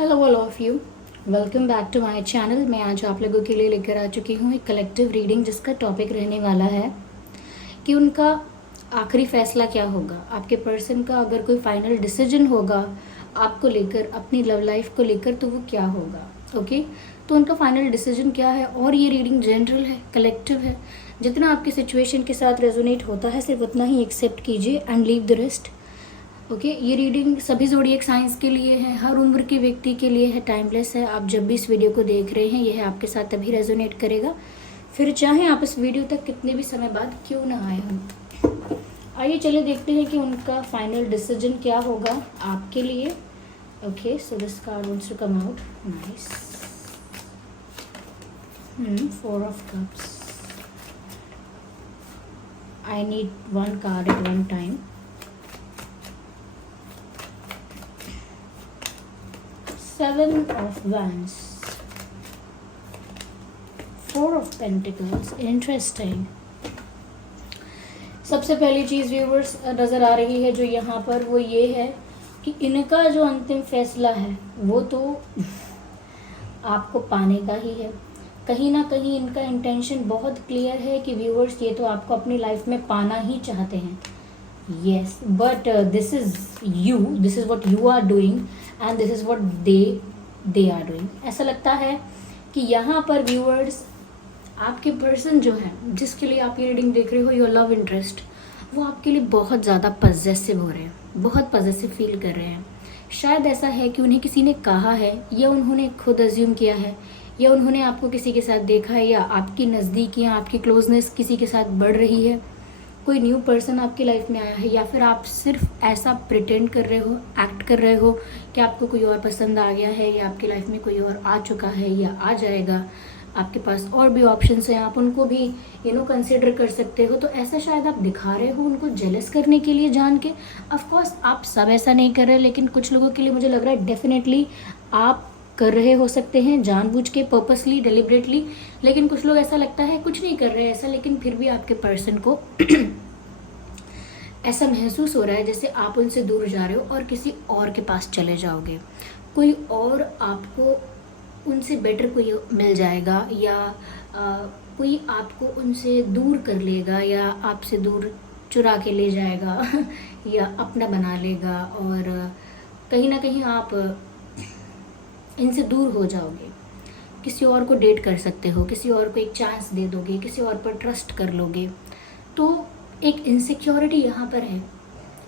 Hello all of you, welcome back to my channel. मैं आज आप लोगों के लिए लेकर आ चुकी हूँ एक कलेक्टिव रीडिंग जिसका टॉपिक रहने वाला है कि उनका आखिरी फैसला क्या होगा। आपके पर्सन का अगर कोई फाइनल डिसीजन होगा आपको लेकर, अपनी लव लाइफ को लेकर, तो वो क्या होगा। ओके, तो उनका फाइनल डिसीजन क्या है। और ये रीडिंग जनरल है, कलेक्टिव है। जितना आपकी सिचुएशन के साथ रेजोनेट होता है सिर्फ उतना ही एक्सेप्ट कीजिए and leave the rest. Okay, ये रीडिंग सभी ज़ोडिएक साइंस के लिए है, हर उम्र के व्यक्ति के लिए है, टाइमलेस है। आप जब भी इस वीडियो को देख रहे हैं यह आपके साथ तभी रेजोनेट करेगा, फिर चाहे आप इस वीडियो तक कितने भी समय बाद क्यों ना आए हों। आइए चलिए देखते हैं कि उनका फाइनल डिसीजन क्या होगा आपके लिए। Okay, so this card wants to come out. Nice. 4 of cups. I need one card at one time. Seven of Wands, 4 of Pentacles. Interesting. सबसे पहली चीज़ व्यूवर्स नज़र आ रही है जो यहाँ पर, वो ये है कि इनका जो अंतिम फैसला है वो तो आपको पाने का ही है। कहीं ना कहीं इनका इंटेंशन बहुत क्लियर है कि व्यूवर्स ये तो आपको अपनी लाइफ में पाना ही चाहते हैं। yes, but this is what you are doing and this is what they are doing। ऐसा लगता है कि यहाँ पर व्यूअर्स आपके पर्सन जो है जिसके लिए आप ये रीडिंग देख रहे हो, योर लव इंटरेस्ट, वो आपके लिए बहुत ज़्यादा पजेसिव हो रहे हैं, बहुत पजेसिव फील कर रहे हैं। शायद ऐसा है कि उन्हें किसी ने कहा है या उन्होंने खुद अज्यूम किया है या उन्होंने आपको किसी के साथ देखा है या आपकी नज़दीकियाँ, आपकी क्लोजनेस किसी के साथ बढ़ रही है। कोई न्यू पर्सन आपकी लाइफ में आया है या फिर आप सिर्फ ऐसा प्रिटेंड कर रहे हो, एक्ट कर रहे हो कि आपको कोई और पसंद आ गया है या आपकी लाइफ में कोई और आ चुका है या आ जाएगा। आपके पास और भी ऑप्शंस हैं, आप उनको भी कंसिडर कर सकते हो। तो ऐसा शायद आप दिखा रहे हो उनको जेलस करने के लिए जान के। ऑफ कोर्स आप सब ऐसा नहीं कर रहे, लेकिन कुछ लोगों के लिए मुझे लग रहा है डेफिनेटली आप कर रहे हो सकते हैं, जानबूझ के, पर्पसली, डेलिबरेटली। लेकिन कुछ लोग ऐसा लगता है कुछ नहीं कर रहे ऐसा, लेकिन फिर भी आपके पर्सन को ऐसा महसूस हो रहा है जैसे आप उनसे दूर जा रहे हो और किसी और के पास चले जाओगे। कोई और आपको उनसे बेटर कोई मिल जाएगा या कोई आपको उनसे दूर कर लेगा या आपसे दूर चुरा के ले जाएगा या अपना बना लेगा, और कहीं ना कहीं आप इनसे दूर हो जाओगे। किसी और को डेट कर सकते हो, किसी और को एक चांस दे दोगे, किसी और पर ट्रस्ट कर लोगे। तो एक इनसिक्योरिटी यहाँ पर है,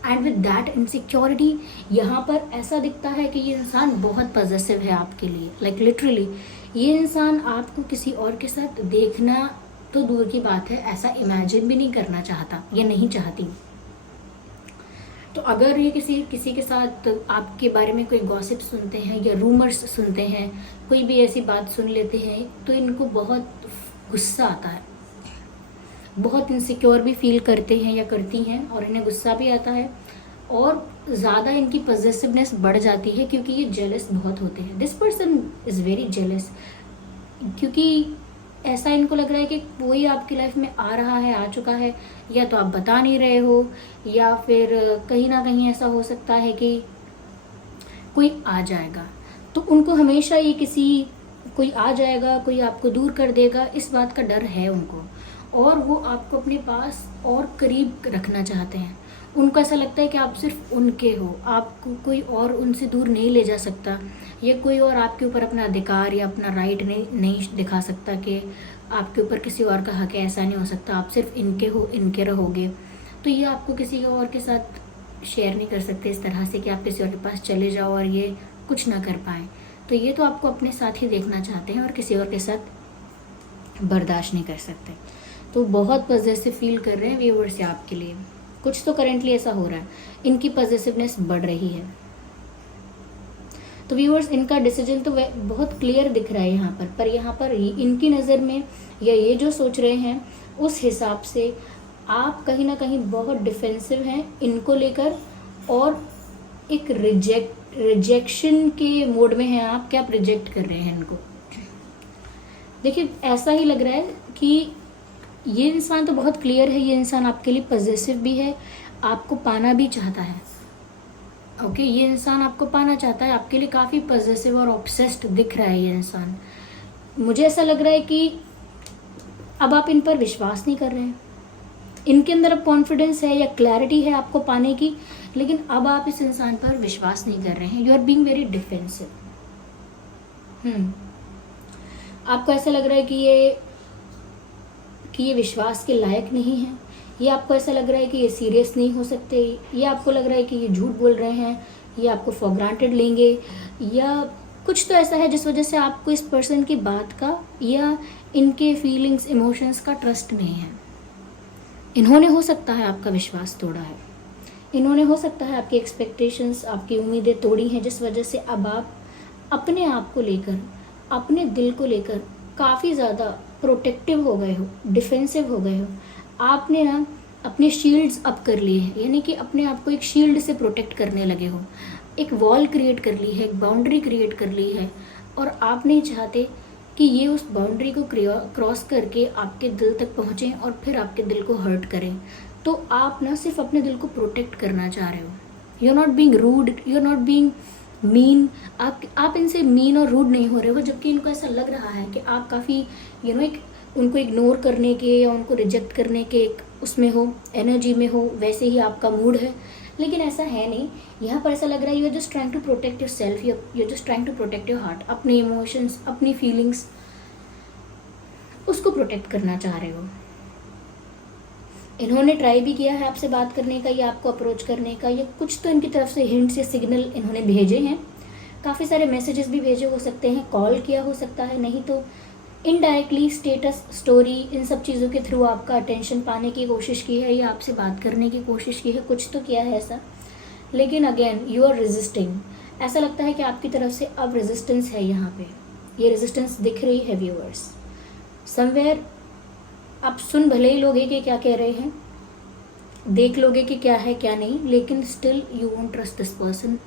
एंड विद दैट इनसिक्योरिटी यहाँ पर ऐसा दिखता है कि ये इंसान बहुत पॉजिटिव है आपके लिए। लाइक लिटरली ये इंसान आपको किसी और के साथ देखना तो दूर की बात है, ऐसा इमेजिन भी नहीं करना चाहता या नहीं चाहती। तो अगर ये किसी के साथ आपके बारे में कोई गॉसिप सुनते हैं या रूमर्स सुनते हैं, कोई भी ऐसी बात सुन लेते हैं, तो इनको बहुत गुस्सा आता है, बहुत इनसिक्योर भी फील करते हैं या करती हैं, और इन्हें गुस्सा भी आता है और ज़्यादा इनकी पॉजिटिवनेस बढ़ जाती है क्योंकि ये जेलस बहुत होते हैं। This person is very jealous, क्योंकि ऐसा इनको लग रहा है कि कोई आपकी लाइफ में आ रहा है, आ चुका है, या तो आप बता नहीं रहे हो या फिर कहीं ना कहीं ऐसा हो सकता है कि कोई आ जाएगा। तो उनको हमेशा ये कोई आ जाएगा, कोई आपको दूर कर देगा, इस बात का डर है उनको, और वो आपको अपने पास और करीब रखना चाहते हैं। उनको ऐसा लगता है कि आप सिर्फ उनके हो, आपको कोई और उनसे दूर नहीं ले जा सकता, या कोई और आपके ऊपर अपना अधिकार या अपना राइट नहीं दिखा सकता कि आपके ऊपर किसी और का हक है। ऐसा नहीं हो सकता, आप सिर्फ इनके हो, इनके रहोगे। तो ये आपको किसी और के साथ शेयर नहीं कर सकते इस तरह से कि आप किसी और के पास चले जाओ और ये कुछ ना कर पाएँ। तो ये तो आपको अपने साथ ही देखना चाहते हैं और किसी और के साथ बर्दाश्त नहीं कर सकते। तो बहुत पॉजिटिव फील कर रहे हैं व्यूअर्स आपके लिए। कुछ तो करेंटली ऐसा हो रहा है, इनकी पॉजिटिवनेस बढ़ रही है। तो व्यूअर्स इनका डिसीजन तो बहुत क्लियर दिख रहा है यहाँ पर यहाँ पर इनकी नज़र में या ये जो सोच रहे हैं उस हिसाब से आप कहीं ना कहीं बहुत डिफेंसिव हैं इनको लेकर, और एक रिजेक्शन के मोड में हैं आप, कि आप रिजेक्ट कर रहे हैं इनको। देखिए ऐसा ही लग रहा है कि ये इंसान तो बहुत क्लियर है, ये इंसान आपके लिए पॉजिटिव भी है, आपको पाना भी चाहता है, ओके, ये इंसान आपको पाना चाहता है, आपके लिए काफ़ी पॉजिटिव और ऑब्सेस्ड दिख रहा है ये इंसान। मुझे ऐसा लग रहा है कि अब आप इन पर विश्वास नहीं कर रहे हैं, इनके अंदर अब कॉन्फिडेंस है या क्लैरिटी है आपको पाने की, लेकिन अब आप इस इंसान पर विश्वास नहीं कर रहे हैं। You are being very defensive. आपको ऐसा लग रहा है कि ये विश्वास के लायक नहीं है, ये आपको ऐसा लग रहा है कि ये सीरियस नहीं हो सकते, ये आपको लग रहा है कि ये झूठ बोल रहे हैं, ये आपको फॉर ग्रांटेड लेंगे, या कुछ तो ऐसा है जिस वजह से आपको इस पर्सन की बात का या इनके फीलिंग्स इमोशंस का ट्रस्ट नहीं है। इन्होंने हो सकता है आपका विश्वास तोड़ा है, इन्होंने हो सकता है आपकी एक्सपेक्टेशंस, आपकी उम्मीदें तोड़ी हैं, जिस वजह से अब आप अपने आप को लेकर, अपने दिल को लेकर काफ़ी ज़्यादा प्रोटेक्टिव हो गए हो, डिफेंसिव हो गए हो। आपने ना अपने शील्ड्स अप कर लिए हैं, यानी कि अपने आप को एक शील्ड से प्रोटेक्ट करने लगे हो, एक वॉल क्रिएट कर ली है, एक बाउंड्री क्रिएट कर ली है, और आप नहीं चाहते कि ये उस बाउंड्री को क्रॉस करके आपके दिल तक पहुँचें और फिर आपके दिल को हर्ट करें। तो आप ना सिर्फ अपने दिल को प्रोटेक्ट करना चाह रहे हो। You are not being rude, you are not being mean. आप इनसे मीन और रूड नहीं हो रहे हो, जबकि इनको ऐसा लग रहा है कि आप काफ़ी एक उनको इग्नोर करने के या उनको रिजेक्ट करने के एक उसमें हो, एनर्जी में हो, वैसे ही आपका मूड है, लेकिन ऐसा है नहीं। यहाँ पर ऐसा लग रहा है you are just trying to protect yourself, you are just trying to protect your heart, अपने इमोशंस, अपनी फीलिंग्स, उसको प्रोटेक्ट करना चाह रहे हो। इन्होंने ट्राई भी किया है आपसे बात करने का या आपको अप्रोच करने का, या कुछ तो इनकी तरफ से हिंट्स या सिग्नल इन्होंने भेजे हैं, काफ़ी सारे मैसेजेस भी भेजे हो सकते हैं, कॉल किया हो सकता है, नहीं तो इनडायरेक्टली स्टेटस, स्टोरी, इन सब चीज़ों के थ्रू आपका अटेंशन पाने की कोशिश की है या आपसे बात करने की कोशिश की है, कुछ तो किया है ऐसा। लेकिन अगेन यू आर रेजिस्टिंग। ऐसा लगता है कि आपकी तरफ से अब रेजिस्टेंस है, यहाँ पे ये रेजिस्टेंस दिख रही है व्यूअर्स। समवेयर आप सुन भले ही लोगे कि क्या कह रहे हैं, देख लोगे कि क्या है क्या नहीं, लेकिन still you won't trust this person,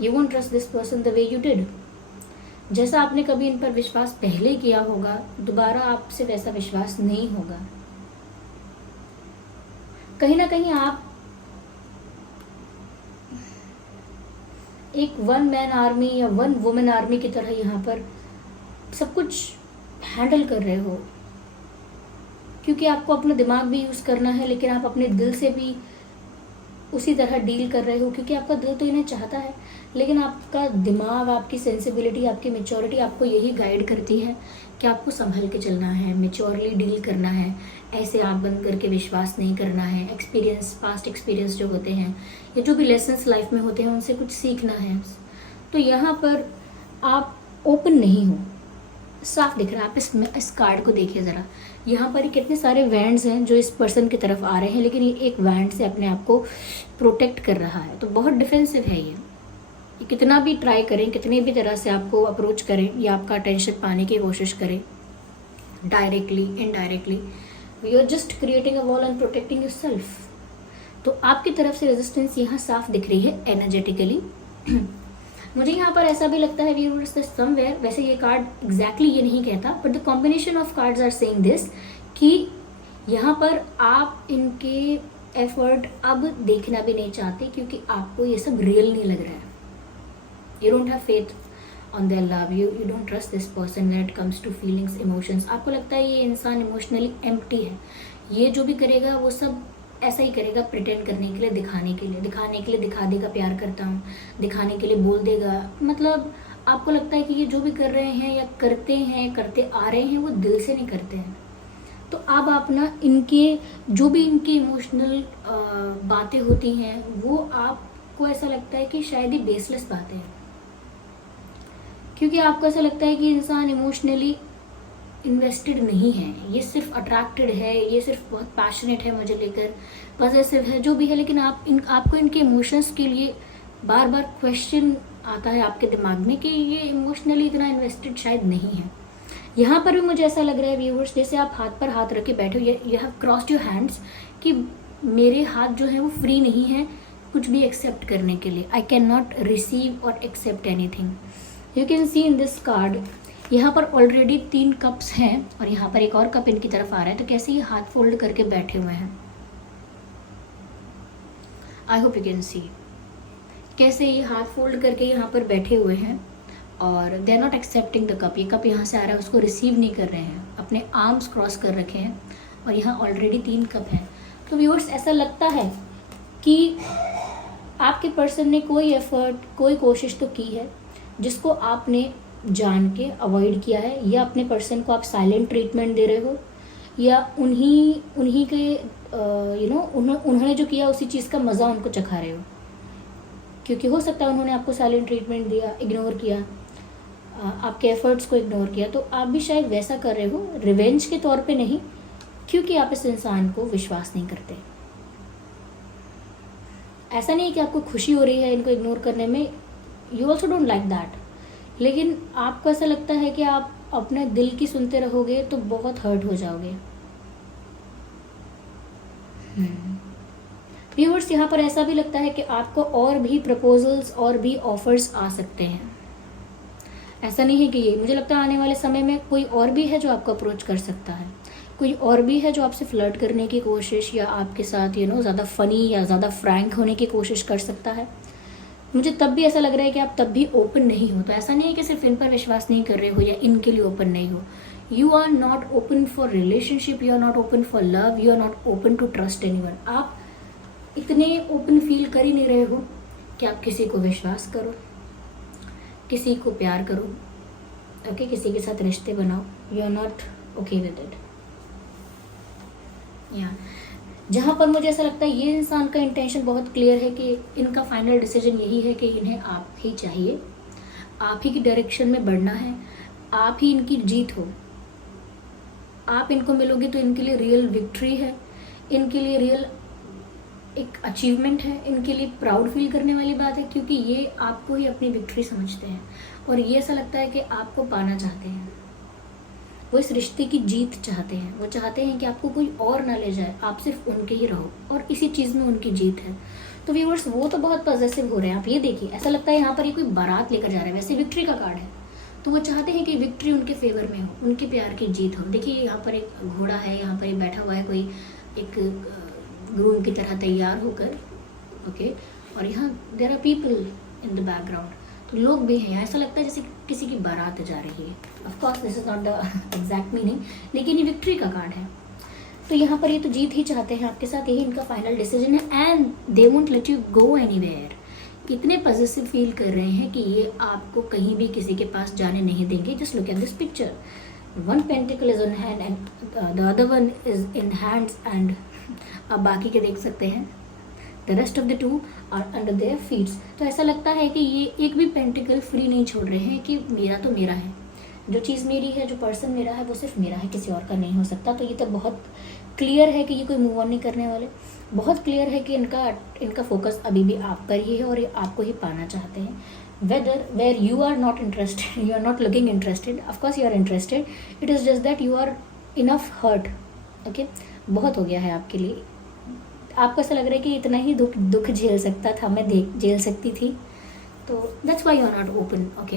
you won't trust this person the way you did. जैसा आपने कभी इन पर विश्वास पहले किया होगा, दोबारा आपसे वैसा विश्वास नहीं होगा। कहीं ना कहीं आप एक वन मैन आर्मी या वन वुमेन आर्मी की तरह यहाँ पर सब कुछ हैंडल कर रहे हो, क्योंकि आपको अपना दिमाग भी यूज़ करना है, लेकिन आप अपने दिल से भी उसी तरह डील कर रहे हो, क्योंकि आपका दिल तो इन्हें चाहता है, लेकिन आपका दिमाग, आपकी सेंसिबिलिटी, आपकी मैच्योरिटी आपको यही गाइड करती है कि आपको संभल के चलना है, मैच्योरली डील करना है, ऐसे आँख बंद करके विश्वास नहीं करना है। एक्सपीरियंस, पास्ट एक्सपीरियंस जो होते हैं या जो भी लेसन्स लाइफ में होते हैं, उनसे कुछ सीखना है। तो यहाँ पर आप ओपन नहीं हो, साफ दिख रहा है। आप इस कार्ड को देखिए ज़रा, यहाँ पर कितने सारे वैंड्स हैं जो इस पर्सन की तरफ आ रहे हैं, लेकिन ये एक वैंड से अपने आप को प्रोटेक्ट कर रहा है, तो बहुत डिफेंसिव है ये कितना भी ट्राई करें, कितने भी तरह से आपको अप्रोच करें या आपका अटेंशन पाने की कोशिश करें, directly indirectly, you are just creating a wall and protecting yourself. तो आपकी तरफ से रेजिस्टेंस यहाँ साफ दिख रही है एनर्जेटिकली। मुझे यहाँ पर ऐसा भी लगता है व्यूअर्स दैट समवेयर, वैसे ये कार्ड एग्जैक्टली ये नहीं कहता, but the combination of cards are saying this कि यहाँ पर आप इनके एफर्ट अब देखना भी नहीं चाहते, क्योंकि आपको ये सब रियल नहीं लग रहा है। You don't have faith on their love, you don't trust this person when it comes to feelings, emotions. आपको लगता है ये इंसान इमोशनली एम्प्टी है, ये जो भी करेगा वो सब ऐसा ही करेगा प्रिटेंड करने के लिए, दिखाने के लिए दिखा देगा प्यार करता हूँ, दिखाने के लिए बोल देगा। मतलब आपको लगता है कि ये जो भी कर रहे हैं या करते हैं, करते आ रहे हैं, वो दिल से नहीं करते हैं। तो अब आप ना इनके जो भी इनकी इमोशनल बातें होती हैं, वो आपको ऐसा लगता है कि शायद ही बेसलेस बातें हैं, क्योंकि आपको ऐसा लगता है कि इंसान इमोशनली इन्वेस्टेड नहीं है, ये सिर्फ अट्रैक्टेड है, ये सिर्फ बहुत पैशनेट है मुझे लेकर, पॉजिटिव है, जो भी है, लेकिन आपको इनके इमोशंस के लिए बार बार क्वेश्चन आता है आपके दिमाग में कि ये इमोशनली इतना इन्वेस्टेड शायद नहीं है। यहाँ पर भी मुझे ऐसा लग रहा है व्यूअर्स, जैसे आप हाथ पर हाथ रख के बैठे हो, you have crossed your hands, कि मेरे हाथ जो है वो फ्री नहीं है कुछ भी एक्सेप्ट करने के लिए। आई कैन नॉट रिसीव और accept anything. You can see in this card, यहाँ पर ऑलरेडी 3 कप्स हैं और यहाँ पर एक और कप इनकी तरफ आ रहा है, तो कैसे ये हाथ फोल्ड करके बैठे हुए हैं। आई होप यू कैन सी कैसे ये हाथ फोल्ड करके यहाँ पर बैठे हुए हैं और they are not accepting the cup. ये कप यहाँ से आ रहा है, उसको रिसीव नहीं कर रहे हैं, अपने आर्म्स क्रॉस कर रखे हैं और यहाँ ऑलरेडी 3 कप हैं। तो व्यूअर्स ऐसा लगता है कि आपके पर्सन ने कोई एफर्ट, कोई कोशिश तो की है जिसको आपने जान के अवॉइड किया है, या अपने पर्सन को आप साइलेंट ट्रीटमेंट दे रहे हो, या उन्हीं के उन्होंने जो किया उसी चीज़ का मज़ा उनको चखा रहे हो। क्योंकि हो सकता है उन्होंने आपको साइलेंट ट्रीटमेंट दिया, इग्नोर किया, आपके एफर्ट्स को इग्नोर किया, तो आप भी शायद वैसा कर रहे हो, रिवेंज के तौर पे नहीं, क्योंकि आप इस इंसान को विश्वास नहीं करते। ऐसा नहीं कि आपको खुशी हो रही है इनको इग्नोर करने में, you also don't like that, लेकिन आपको ऐसा लगता है कि आप अपने दिल की सुनते रहोगे तो बहुत हर्ट हो जाओगे। व्यूअर्स यहाँ पर ऐसा भी लगता है कि आपको और भी प्रपोजल्स और भी ऑफर्स आ सकते हैं। ऐसा नहीं है कि ये, मुझे लगता है आने वाले समय में कोई और भी है जो आपको अप्रोच कर सकता है, कोई और भी है जो आपसे फ्लर्ट करने की कोशिश या आपके साथ ज़्यादा फ़नी या ज़्यादा फ्रैंक होने की कोशिश कर सकता है। मुझे तब भी ऐसा लग रहा है कि आप तब भी ओपन नहीं हो। तो ऐसा नहीं है कि सिर्फ इन पर विश्वास नहीं कर रहे हो या इनके लिए ओपन नहीं हो। You are not open for relationship, you are not open for love, you are not open to trust anyone. आप इतने ओपन फील कर ही नहीं रहे हो कि आप किसी को विश्वास करो, किसी को प्यार करो, ओके, किसी के साथ रिश्ते बनाओ। You are not okay with it. या जहाँ पर मुझे ऐसा लगता है ये इंसान का इंटेंशन बहुत क्लियर है कि इनका फाइनल डिसीजन यही है कि इन्हें आप ही चाहिए, आप ही की डायरेक्शन में बढ़ना है, आप ही इनकी जीत हो। आप इनको मिलोगे तो इनके लिए रियल विक्ट्री है, इनके लिए रियल एक अचीवमेंट है, इनके लिए प्राउड फील करने वाली बात है, क्योंकि ये आपको ही अपनी विक्ट्री समझते हैं और ये ऐसा लगता है कि आपको पाना चाहते हैं। वो इस रिश्ते की जीत चाहते हैं, वो चाहते हैं कि आपको कोई और ना ले जाए, आप सिर्फ उनके ही रहो, और इसी चीज़ में उनकी जीत है। तो व्यूअर्स वो तो बहुत पॉजिटिव हो रहे हैं। आप ये देखिए, ऐसा लगता है यहाँ पर ये कोई बारात लेकर जा रहा है, वैसे विक्ट्री का कार्ड है, तो वो चाहते हैं कि विक्ट्री उनके फेवर में हो, उनके प्यार की जीत हो। देखिए यहाँ पर एक घोड़ा है, यहाँ पर ये बैठा हुआ है कोई एक ग्रूम की तरह तैयार होकर, ओके, और यहाँ there are people in the background, तो लोग भी हैं। ऐसा लगता है जैसे किसी की बारात जा रही है। Of course this is not the exact meaning, लेकिन ये विक्ट्री का कार्ड है। तो यहाँ पर ये तो जीत ही चाहते हैं आपके साथ, यही इनका फाइनल डिसीजन है, and they won't let you go anywhere. इतने पॉजिटिव फील कर रहे हैं कि ये आपको कहीं भी किसी के पास जाने नहीं देंगे। Just look at this picture, one pentacle is on hand and the other one is in hands, and आप बाकी के देख सकते हैं, the rest of the two are under their feets. तो ऐसा लगता है कि ये एक भी पेंटिकल फ्री नहीं छोड़ रहे हैं कि मेरा तो मेरा है, जो चीज़ मेरी है, जो पर्सन मेरा है, वो सिर्फ मेरा है, किसी और का नहीं हो सकता। तो ये तो बहुत क्लियर है कि ये कोई मूव ऑन नहीं करने वाले। बहुत क्लियर है कि इनका फोकस अभी भी आप पर ही है और ये आपको ही पाना चाहते हैं। Where you are not interested, you are not looking interested, of course you are interested, it is just that you are enough hurt, okay. बहुत हो गया है आपके लिए, आपको ऐसा लग रहा है कि इतना ही दुख झेल सकता था मैं, झेल सकती थी, तो that's why you are not open, okay.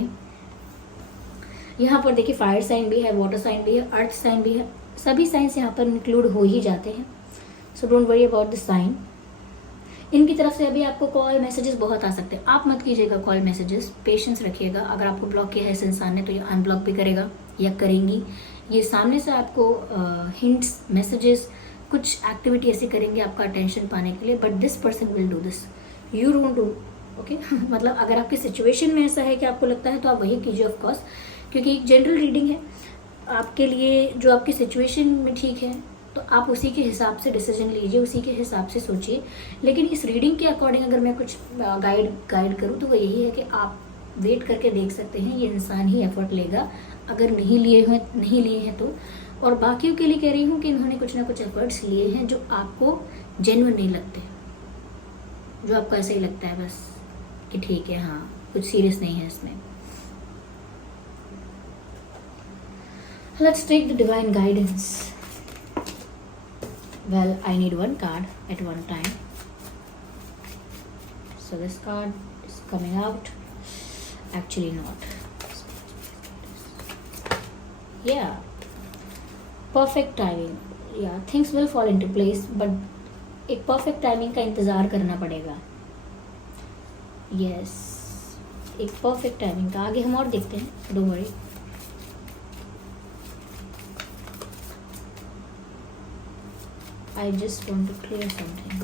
यहाँ पर देखिए फायर साइन भी है, वाटर साइन भी है, अर्थ साइन भी है, सभी साइंस यहाँ पर इंक्लूड हो ही जाते हैं। So don't worry about the sign. इनकी तरफ से अभी आपको कॉल मैसेजेस बहुत आ सकते हैं, आप मत कीजिएगा कॉल मैसेजेस, पेशेंस रखिएगा। अगर आपको ब्लॉक किया है इस इंसान ने तो ये अनब्लॉक भी करेगा या करेंगी। ये सामने से आपको हिंट्स, मैसेजेस, कुछ एक्टिविटी ऐसी करेंगे आपका अटेंशन पाने के लिए, but this person will do this, you don't do, okay. मतलब अगर आपकी सिचुएशन में ऐसा है कि आपको लगता है तो आप वही कीजिए, ऑफ कोर्स, क्योंकि एक जनरल रीडिंग है आपके लिए, जो आपकी सिचुएशन में ठीक है तो आप उसी के हिसाब से डिसीजन लीजिए, उसी के हिसाब से सोचिए। लेकिन इस रीडिंग के अकॉर्डिंग अगर मैं कुछ गाइड करूँ तो वो यही है कि आप वेट करके देख सकते हैं, ये इंसान ही एफर्ट लेगा, अगर नहीं लिए हैं तो। और बाकियों के लिए कह रही हूँ कि इन्होंने कुछ ना कुछ एफर्ट्स लिए हैं जो आपको जेन्युइन नहीं लगते, जो आपको ऐसे ही लगता है बस कि ठीक है, हाँ कुछ सीरियस नहीं है इसमें। Let's take the divine guidance. Well, I need one card at one time. So this card is coming out. Actually not. Yeah. Perfect timing. Yeah, things will fall into place, but एक perfect timing का इंतज़ार करना पड़ेगा। Yes, एक perfect timing का। आगे हम और देखते हैं, don't worry. I just want to clear something.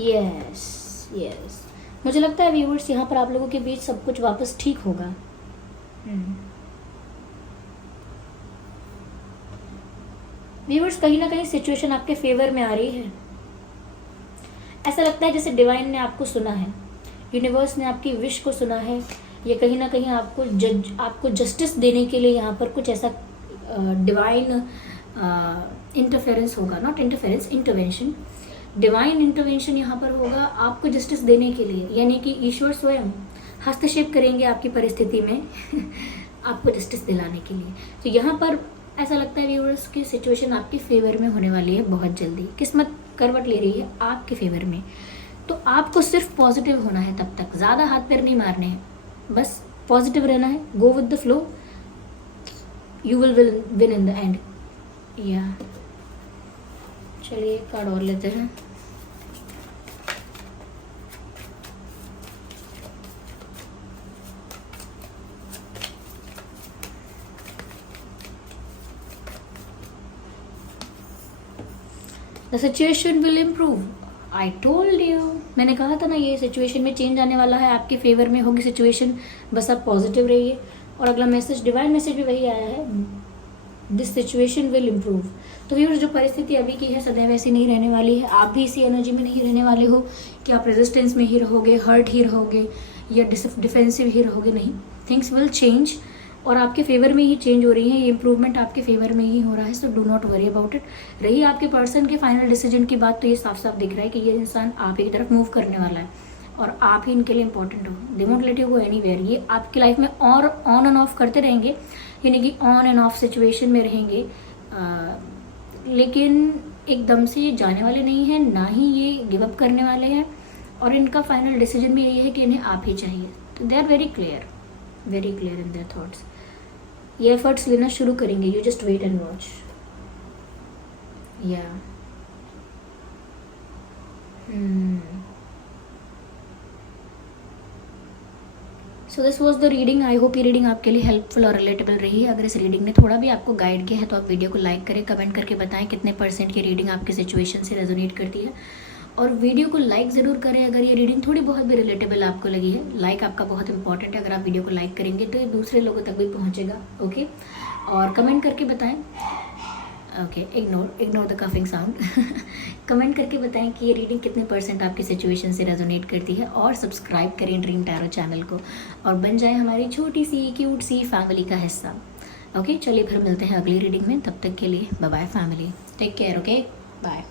Yes yes, मुझे लगता है व्यूअर्स यहाँ पर आप लोगों के बीच सब कुछ वापस ठीक होगा। व्यूअर्स कहीं ना कहीं सिचुएशन आपके फेवर में आ रही है। ऐसा लगता है जैसे डिवाइन ने आपको सुना है, यूनिवर्स ने आपकी विश को सुना है, या कहीं ना कहीं आपको जस्टिस देने के लिए यहाँ पर कुछ ऐसा डिवाइन इंटरफेरेंस होगा, not interference, intervention, divine intervention यहाँ पर होगा आपको जस्टिस देने के लिए, यानी कि ईश्वर स्वयं हस्तक्षेप करेंगे आपकी परिस्थिति में आपको जस्टिस दिलाने के लिए। तो यहाँ पर ऐसा लगता है व्यूअर्स की सिचुएशन आपके फेवर में होने वाली है बहुत जल्दी। किस्मत करवट ले रही है आपके फेवर में। तो आपको सिर्फ पॉजिटिव होना है, तब तक ज़्यादा हाथ पैर नहीं मारने हैं, बस पॉजिटिव रहना है, go with the flow, you will win in the end. या चलिए कार्ड और लेते हैं। The situation will improve, I told you, मैंने कहा था ना ये सिचुएशन में चेंज आने वाला है, आपके फेवर में होगी सिचुएशन, बस आप पॉजिटिव रहिए। और अगला मैसेज, डिवाइन मैसेज भी वही आया है, दिस सिचुएशन विल इम्प्रूव। तो व्यूअर्स जो परिस्थिति अभी की है सदैव ऐसी नहीं रहने वाली है। आप भी इसी एनर्जी में नहीं रहने वाले हो कि आप रेजिस्टेंस में ही रहोगे, हर्ट ही रहोगे, या डिफेंसिव ही रहोगे, नहीं। थिंग्स विल चेंज और आपके फेवर में ही चेंज हो रही है, ये इंप्रूवमेंट आपके फेवर में ही हो रहा है। So do not worry about it. रही आपके पर्सन के फाइनल डिसीजन की बात, तो ये साफ साफ दिख रहा है कि ये इंसान आप ही की तरफ मूव करने वाला है और आप ही इनके लिए इंपॉर्टेंट हो। They won't let you go anywhere. ये आपकी लाइफ में और ऑन एंड ऑफ करते रहेंगे, यानी कि ऑन एंड ऑफ सिचुएशन में रहेंगे, लेकिन एकदम से ये जाने वाले नहीं हैं, ना ही ये गिव अप करने वाले हैं। और इनका फाइनल डिसीजन भी यही है कि इन्हें आप ही चाहिए। तो they are very clear in their thoughts. ये एफर्ट्स लेना शुरू करेंगे, you just wait and watch. Yeah so this was the reading. I hope ये रीडिंग आपके लिए हेल्पफुल और रिलेटेबल रही है। अगर इस रीडिंग ने थोड़ा भी आपको गाइड किया है तो आप वीडियो को लाइक करें, कमेंट करके बताएं कितने % की रीडिंग आपकी सिचुएशन से रेजोनेट करती है। और वीडियो को लाइक ज़रूर करें अगर ये रीडिंग थोड़ी बहुत भी रिलेटेबल आपको लगी है। लाइक आपका बहुत इंपॉर्टेंट है, अगर आप वीडियो को लाइक करेंगे तो ये दूसरे लोगों तक भी पहुँचेगा। ओके, और कमेंट करके बताएं। Okay, ignore the coughing sound. Comment करके बताएं कि ये रीडिंग कितने % आपकी सिचुएशन से रेजोनेट करती है। और सब्सक्राइब करें ड्रीम टैरो चैनल को और बन जाए हमारी छोटी सी क्यूट सी फैमिली का हिस्सा। ओके, चलिए फिर मिलते हैं अगली रीडिंग में। तब तक के लिए bye bye family, take care. Okay, bye.